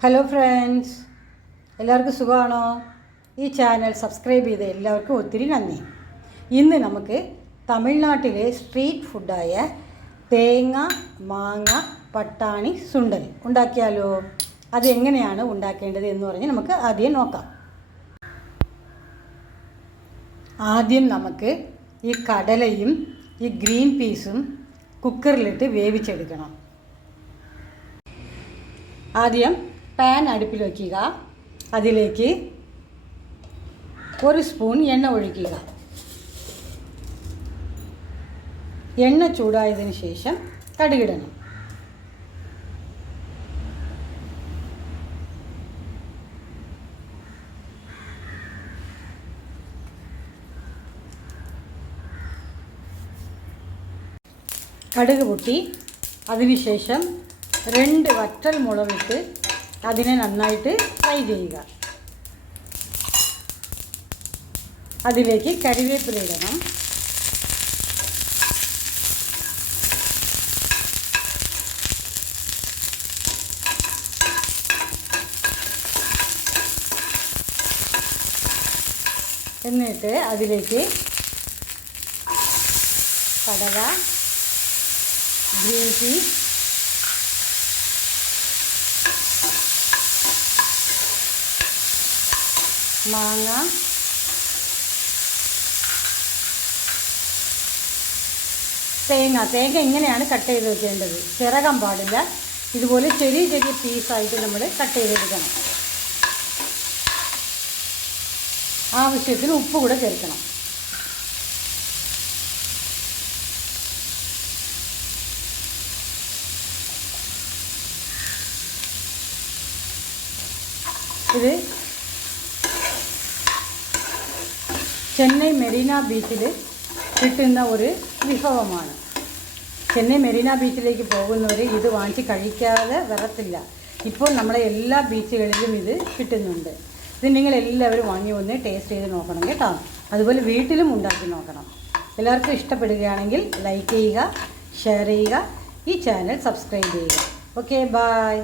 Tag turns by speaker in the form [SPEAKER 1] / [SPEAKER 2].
[SPEAKER 1] Hello friends എല്ലാവർക്കും സുഖമാണോ? ഈ ചാനൽ സബ്സ്ക്രൈബ് ചെയ്ത എല്ലാവർക്കും ഒത്തിരി നന്ദി. ഇന്ന് നമുക്ക് തമിഴ്നാട്ടിലെ സ്ട്രീറ്റ് ഫുഡായ തേങ്ങ മാങ്ങ പട്ടാണി സുണ്ടൽ ഉണ്ടാക്കിയാലോ? അതെങ്ങനെയാണ് ഉണ്ടാക്കേണ്ടത് എന്ന് പറഞ്ഞ് നമുക്ക് ആദ്യം നോക്കാം. ആദ്യം നമുക്ക് ഈ കടലയും ഈ ഗ്രീൻ പീസും കുക്കറിലിട്ട് വേവിച്ചെടുക്കണം. ആദ്യം പാൻ അടുപ്പിൽ വയ്ക്കുക. അതിലേക്ക് ഒരു സ്പൂൺ എണ്ണ ഒഴിക്കുക. എണ്ണ ചൂടായതിനു ശേഷം കടുകിടണം കടുക് പൊട്ടി. അതിനുശേഷം രണ്ട് വറ്റൽ മുളകിട്ട് അതിനെ നന്നായിട്ട് ഫ്രൈ ചെയ്യുക. അതിലേക്ക് കരിവേപ്പില ഇടണം. എന്നിട്ട് അതിലേക്ക് കടല ഗ്രീൻ പീസ് മാങ്ങ. തേങ്ങ തേങ്ങ ഇങ്ങനെയാണ് കട്ട് ചെയ്ത് വെക്കേണ്ടത്? ചിറകാൻ പാടില്ല. ഇതുപോലെ ചെറിയ ചെറിയ പീസായിട്ട് നമ്മൾ കട്ട് ചെയ്തെടുക്കണം. ആവശ്യത്തിന് ഉപ്പ് കൂടെ ചേർക്കണം. ഇത് ചെന്നൈ മെറീന ബീച്ചിൽ കിട്ടുന്ന ഒരു വിഭവമാണ്. ചെന്നൈ മെറീന ബീച്ചിലേക്ക് പോകുന്നവർ ഇത് വാങ്ങിച്ച് കഴിക്കാതെ വരത്തില്ല. ഇപ്പോൾ നമ്മളെ എല്ലാ ബീച്ചുകളിലും ഇത് കിട്ടുന്നുണ്ട്. ഇത് നിങ്ങൾ എല്ലാവരും വാങ്ങി ഒന്ന് ടേസ്റ്റ് ചെയ്ത് നോക്കണം കേട്ടോ. അതുപോലെ വീട്ടിലും ഉണ്ടാക്കി നോക്കണം. എല്ലാവർക്കും ഇഷ്ടപ്പെടുകയാണെങ്കിൽ ലൈക്ക് ചെയ്യുക ഷെയർ ചെയ്യുക ഈ ചാനൽ സബ്സ്ക്രൈബ് ചെയ്യുക. Okay bye